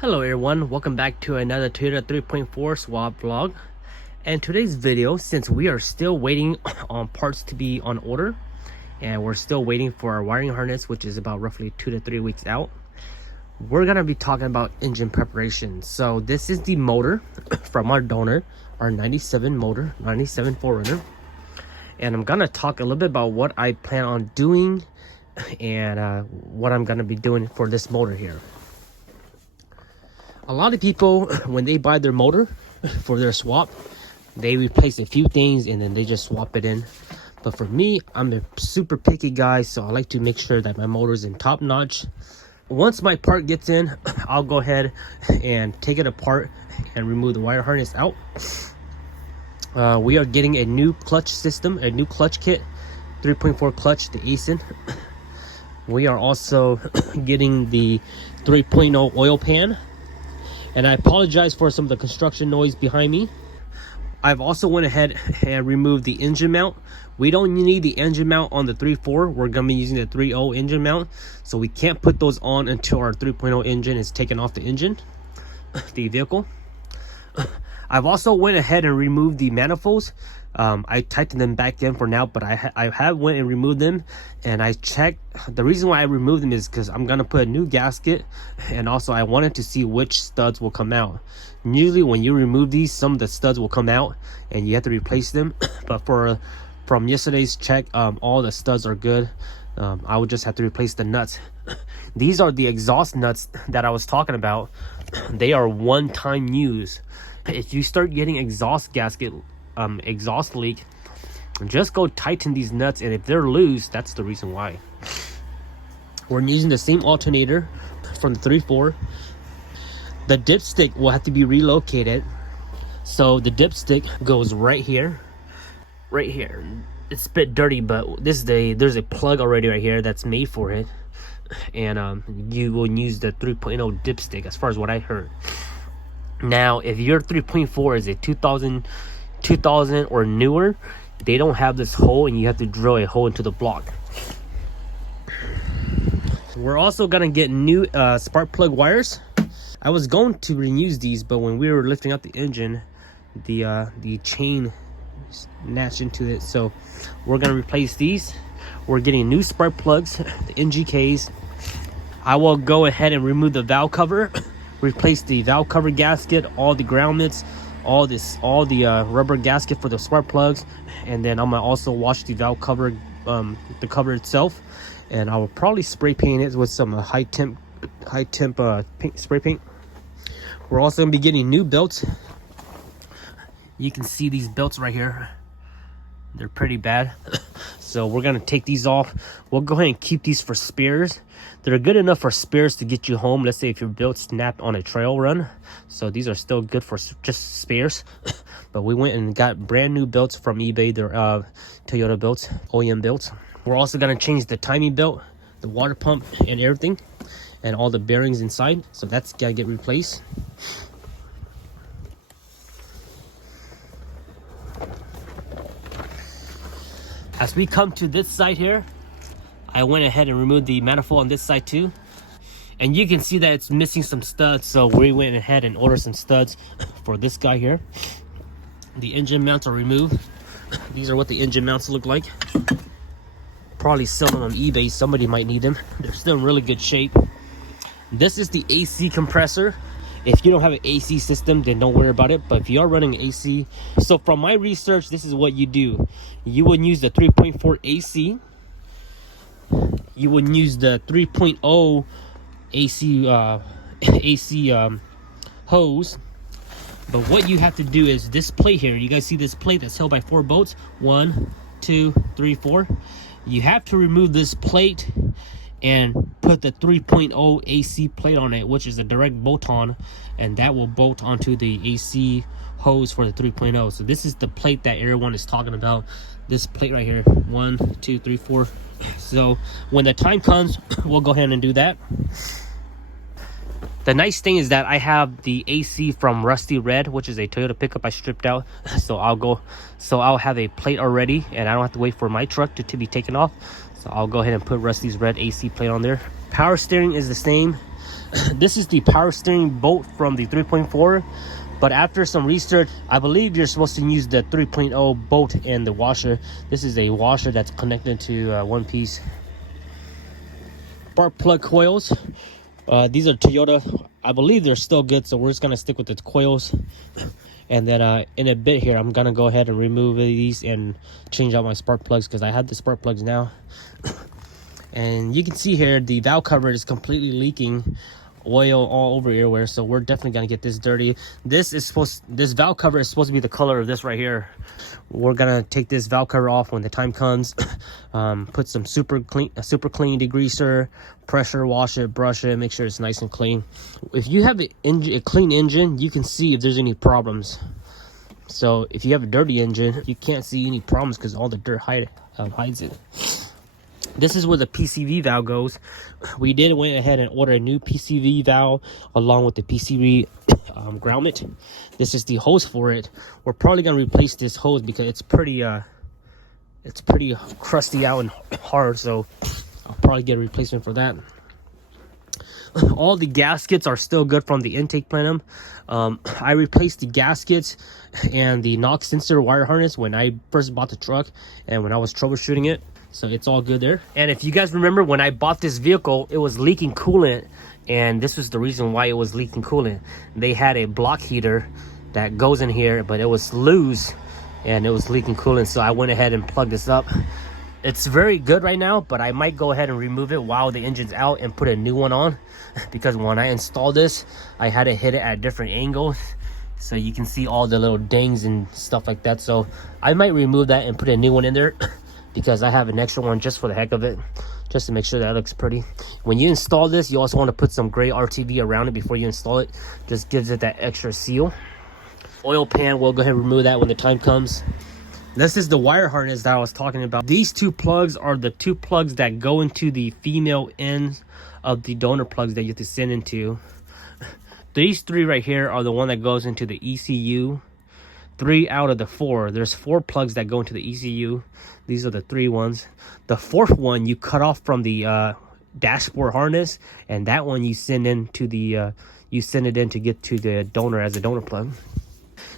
Hello everyone, welcome back to another Toyota 3.4 swap vlog. And today's video, since we are still waiting on parts to be on order and we're still waiting for our wiring harness, which is about roughly 2 to 3 weeks out, we're gonna be talking about engine preparation. So this is the motor from our donor, our 97 motor, 97 4Runner, and I'm gonna talk a little bit about what I plan on doing and what I'm gonna be doing for this motor here. A lot of people, when they buy their motor for their swap, they replace a few things and then they just swap it in. But for me, I'm a super picky guy, so I like to make sure that my motor is in top notch. Once my part gets in, I'll go ahead and take it apart and remove the wire harness out. We are getting a new clutch system, a new clutch kit, 3.4 clutch, the ASIN. We are also getting the 3.0 oil pan. And I apologize for some of the construction noise behind me. I've also went ahead and removed the engine mount. We don't need the engine mount on the 3.4. We're going to be using the 3.0 engine mount. So we can't put those on until our 3.0 engine is taken off the engine, the vehicle. I've also went ahead and removed the manifolds. I tightened them back in for now, but I have went and removed them, and I checked. The reason why I removed them is because I'm gonna put a new gasket, and also I wanted to see which studs will come out. Usually when you remove these, some of the studs will come out and you have to replace them, but from yesterday's check, all the studs are good. I would just have to replace the nuts. These are the exhaust nuts that I was talking about. They are one-time use. If you start getting exhaust gasket exhaust leak, just go tighten these nuts, and if they're loose, that's the reason why. We're using the same alternator from the 3.4. The dipstick will have to be relocated, so the dipstick goes right here. It's a bit dirty, but there's a plug already right here that's made for it, and you will use the 3.0 dipstick as far as what I heard. Now if your 3.4 is a 2000 or newer, they don't have this hole and you have to drill a hole into the block. We're also gonna get new spark plug wires. I was going to reuse these, but when we were lifting up the engine, the chain snatched into it, so we're gonna replace these. We're getting new spark plugs, the NGKs. I will go ahead and remove the valve cover, replace the valve cover gasket, all the grommets, all the rubber gasket for the spark plugs, and then I'm gonna also wash the valve cover, the cover itself, and I will probably spray paint it with some high temp spray paint. We're also gonna be getting new belts. You can see these belts right here, they're pretty bad. So we're gonna take these off. We'll go ahead and keep these for spares. They're good enough for spares to get you home. Let's say if your belt snapped on a trail run. So these are still good for just spares. But we went and got brand new belts from eBay. They're Toyota belts, OEM belts. We're also gonna change the timing belt, the water pump, and everything, and all the bearings inside. So that's gotta get replaced. As we come to this side here, I went ahead and removed the manifold on this side too. And you can see that it's missing some studs, so we went ahead and ordered some studs for this guy here. The engine mounts are removed. These are what the engine mounts look like. Probably sell them on eBay, somebody might need them. They're still in really good shape. This is the AC compressor. If you don't have an AC system, then don't worry about it. But if you are running AC, so from my research, this is what you do. You would use the 3.4 AC. You would use the 3.0 AC hose. But what you have to do is this plate here. You guys see this plate that's held by 4 bolts? 1, 2, 3, 4. You have to remove this plate and put the 3.0 AC plate on it, which is a direct bolt-on, and that will bolt onto the AC hose for the 3.0. So this is the plate that everyone is talking about. This plate right here, 1, 2, 3, 4. So when the time comes, we'll go ahead and do that. The nice thing is that I have the AC from Rusty Red, which is a Toyota pickup I stripped out. So I'll have a plate already, and I don't have to wait for my truck to be taken off. So I'll go ahead and put Rusty's Red AC plate on there. Power steering is the same. This is the power steering bolt from the 3.4, but after some research, I believe you're supposed to use the 3.0 bolt and the washer. This is a washer that's connected to one piece. Spark plug coils. These are Toyota. I believe they're still good, so we're just gonna stick with the coils. And then in a bit here, I'm gonna go ahead and remove these and change out my spark plugs, because I have the spark plugs now. And you can see here the valve cover is completely leaking oil all over everywhere, so we're definitely gonna get this dirty. This valve cover is supposed to be the color of this right here. We're gonna take this valve cover off when the time comes. Put some super clean degreaser, pressure wash it, brush it, make sure it's nice and clean. If you have a clean engine, you can see if there's any problems. So if you have a dirty engine, you can't see any problems because all the dirt hides it. This is where the PCV valve goes. We went ahead and ordered a new PCV valve along with the PCV grommet. This is the hose for it. We're probably gonna replace this hose because it's pretty crusty out and hard, so I'll probably get a replacement for that. All the gaskets are still good from the intake plenum. I replaced the gaskets and the knock sensor wire harness when I first bought the truck and when I was troubleshooting it, so it's all good there. And if you guys remember, when I bought this vehicle, it was leaking coolant, and this was the reason why it was leaking coolant. They had a block heater that goes in here, but it was loose and it was leaking coolant, so I went ahead and plugged this up. It's very good right now, but I might go ahead and remove it while the engine's out and put a new one on, because when I installed this, I had to hit it at different angles, so you can see all the little dings and stuff like that. So I might remove that and put a new one in there, because I have an extra one just for the heck of it, just to make sure that looks pretty. When you install this, you also want to put some gray RTV around it before you install it. Just gives it that extra seal. Oil pan, we'll go ahead and remove that when the time comes. This is the wire harness that I was talking about. These two plugs are the two plugs that go into the female end of the donor plugs that you have to send into. These three right here are the one that goes into the ECU. 3 out of the 4. There's 4 plugs that go into the ECU. These are the 3 ones. The 4th one you cut off from the dashboard harness, and that one you send into the you send it in to get to the donor as a donor plug.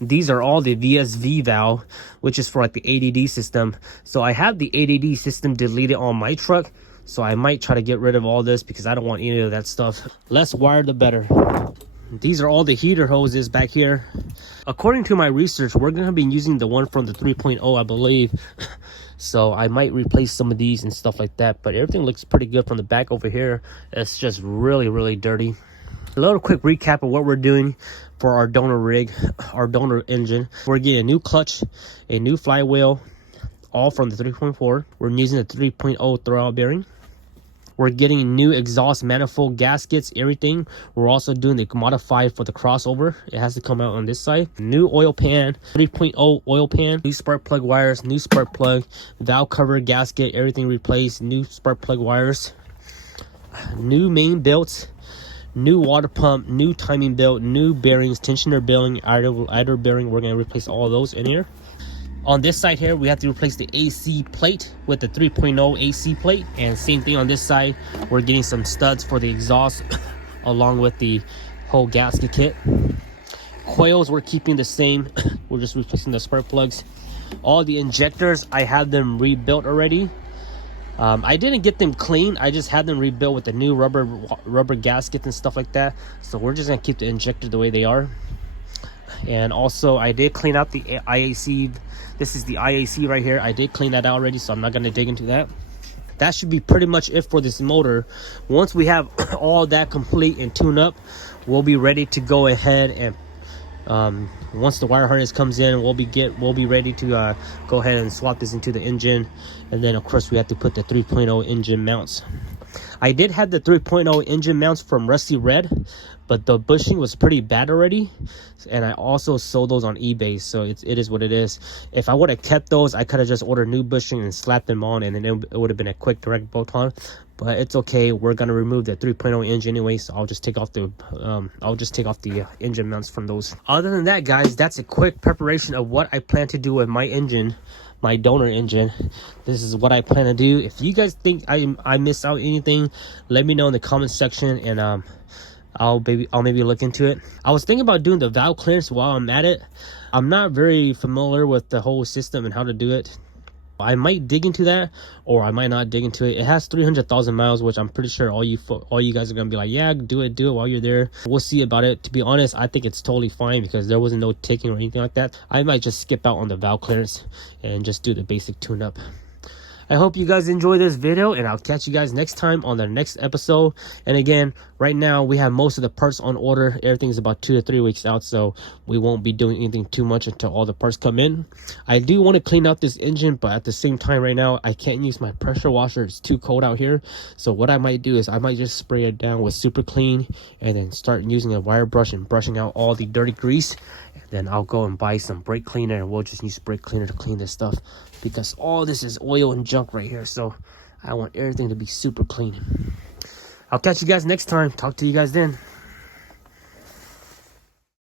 These are all the VSV valve, which is for like the ADD system. So I have the ADD system deleted on my truck, so I might try to get rid of all this because I don't want any of that stuff. Less wire, the better. These are all the heater hoses back here. According to my research, we're going to be using the one from the 3.0, I believe. So I might replace some of these and stuff like that. But everything looks pretty good from the back over here. It's just really, really dirty. A little quick recap of what we're doing for our donor rig, our donor engine. We're getting a new clutch, a new flywheel, all from the 3.4. We're using the 3.0 throwout bearing. We're getting new exhaust manifold gaskets, everything. We're also doing the modified for the crossover. It has to come out on this side. New oil pan, 3.0 oil pan, new spark plug wires, new spark plug, valve cover, gasket, everything replaced, new spark plug wires, new main belts, new water pump, new timing belt, new bearings, tensioner bearing, idler bearing. We're going to replace all of those in here. On this side here, we have to replace the AC plate with the 3.0 AC plate. And same thing on this side, we're getting some studs for the exhaust along with the whole gasket kit. Coils, we're keeping the same. We're just replacing the spark plugs. All the injectors, I have them rebuilt already. I didn't get them clean. I just had them rebuilt with the new rubber gaskets and stuff like that. So we're just gonna keep the injector the way they are. And also I did clean out the IAC. This is the IAC right here. I did clean that out already, so I'm not going to dig into that. That should be pretty much it for this motor. Once we have all that complete and tuned up, we'll be ready to go ahead and once the wire harness comes in, we'll be ready to go ahead and swap this into the engine. And then of course we have to put the 3.0 engine mounts. I did have the 3.0 engine mounts from Rusty Red, but the bushing was pretty bad already, and I also sold those on eBay, so it is what it is. If I would have kept those, I could have just ordered new bushing and slapped them on, and then it would have been a quick direct bolt-on. But it's okay. We're gonna remove the 3.0 engine anyway, so I'll just take off the engine mounts from those. Other than that, guys, that's a quick preparation of what I plan to do with my engine, my donor engine. This is what I plan to do. If you guys think I miss out anything, let me know in the comment section, and I'll maybe look into it. I was thinking about doing the valve clearance while I'm at it. I'm not very familiar with the whole system and how to do it. I might dig into that, or I might not dig into it. It has 300,000 miles, which I'm pretty sure all you guys are gonna be like, yeah, do it while you're there. We'll see about it. To be honest, I think it's totally fine because there wasn't no ticking or anything like that. I might just skip out on the valve clearance and just do the basic tune-up. I hope you guys enjoy this video, and I'll catch you guys next time on the next episode. And again, right now we have most of the parts on order. Everything's about 2 to 3 weeks out, so we won't be doing anything too much until all the parts come in. I do want to clean out this engine, but at the same time right now I can't use my pressure washer. It's too cold out here. So what I might do is I might just spray it down with super clean and then start using a wire brush and brushing out all the dirty grease. Then I'll go and buy some brake cleaner, and we'll just use brake cleaner to clean this stuff, because all this is oil and junk right here. So I want everything to be super clean. I'll catch you guys next time. Talk to you guys then.